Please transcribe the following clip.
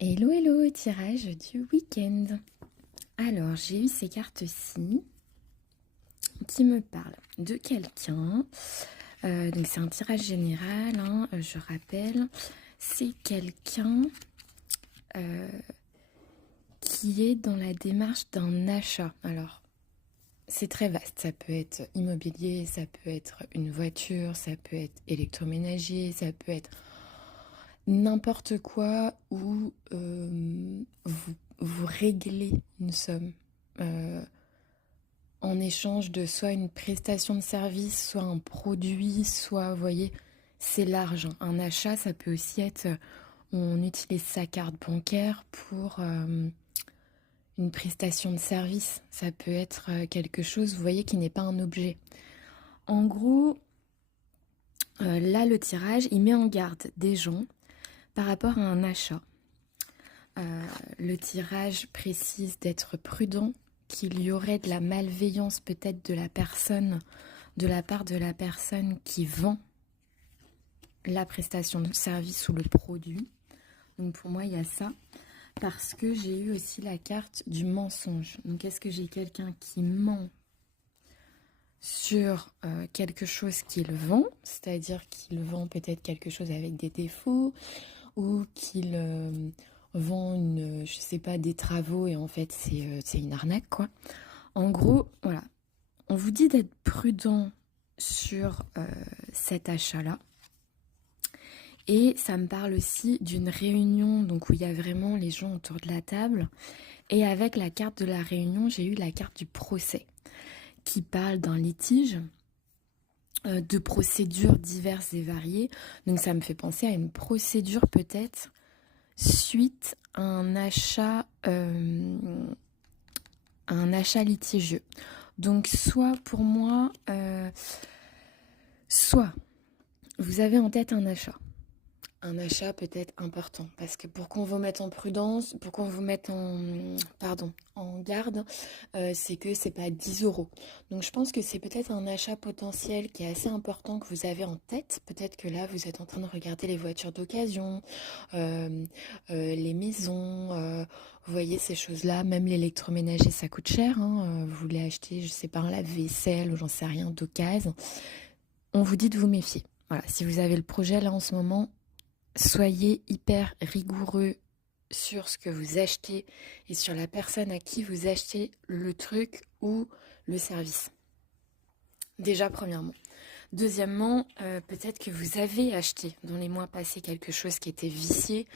Hello, hello, tirage du week-end. Alors, j'ai eu ces cartes-ci qui me parlent de quelqu'un. Donc, c'est un tirage général, hein, je rappelle. C'est quelqu'un qui est dans la démarche d'un achat. Alors, c'est très vaste. Ça peut être immobilier, ça peut être une voiture, ça peut être électroménager, ça peut être n'importe quoi où vous réglez une somme en échange de soit une prestation de service, soit un produit, soit, vous voyez, c'est large, hein. Un achat, ça peut aussi être, on utilise sa carte bancaire pour une prestation de service. Ça peut être quelque chose, vous voyez, qui n'est pas un objet. En gros, là, le tirage, il met en garde des gens par rapport à un achat. Le tirage précise d'être prudent, qu'il y aurait de la malveillance peut-être de la personne, de la part de la personne qui vend la prestation de service ou le produit. Donc pour moi, il y a ça. Parce que j'ai eu aussi la carte du mensonge. Donc est-ce que j'ai quelqu'un qui ment sur quelque chose qu'il vend, c'est-à-dire qu'il vend peut-être quelque chose avec des défauts, ou qu'il vend je sais pas, des travaux et en fait c'est une arnaque quoi. En gros, voilà, on vous dit d'être prudent sur cet achat-là. Et ça me parle aussi d'une réunion donc où il y a vraiment les gens autour de la table. Et avec la carte de la réunion, j'ai eu la carte du procès qui parle d'un litige, de procédures diverses et variées. Donc ça me fait penser à une procédure peut-être suite à un achat litigieux. Donc soit pour moi, soit vous avez en tête un achat peut-être important, parce que pour qu'on vous mette en prudence, pour qu'on vous mette en garde, c'est que c'est pas 10 euros. Donc je pense que c'est peut-être un achat potentiel qui est assez important que vous avez en tête. Peut-être que là vous êtes en train de regarder les voitures d'occasion, les maisons, vous voyez ces choses-là, même l'électroménager ça coûte cher, hein, vous voulez acheter, je sais pas, un lave-vaisselle ou j'en sais rien d'occasion. On vous dit de vous méfier. Voilà, si vous avez le projet là en ce moment, soyez hyper rigoureux sur ce que vous achetez et sur la personne à qui vous achetez le truc ou le service. Déjà, premièrement. Deuxièmement, peut-être que vous avez acheté dans les mois passés quelque chose qui était vicié.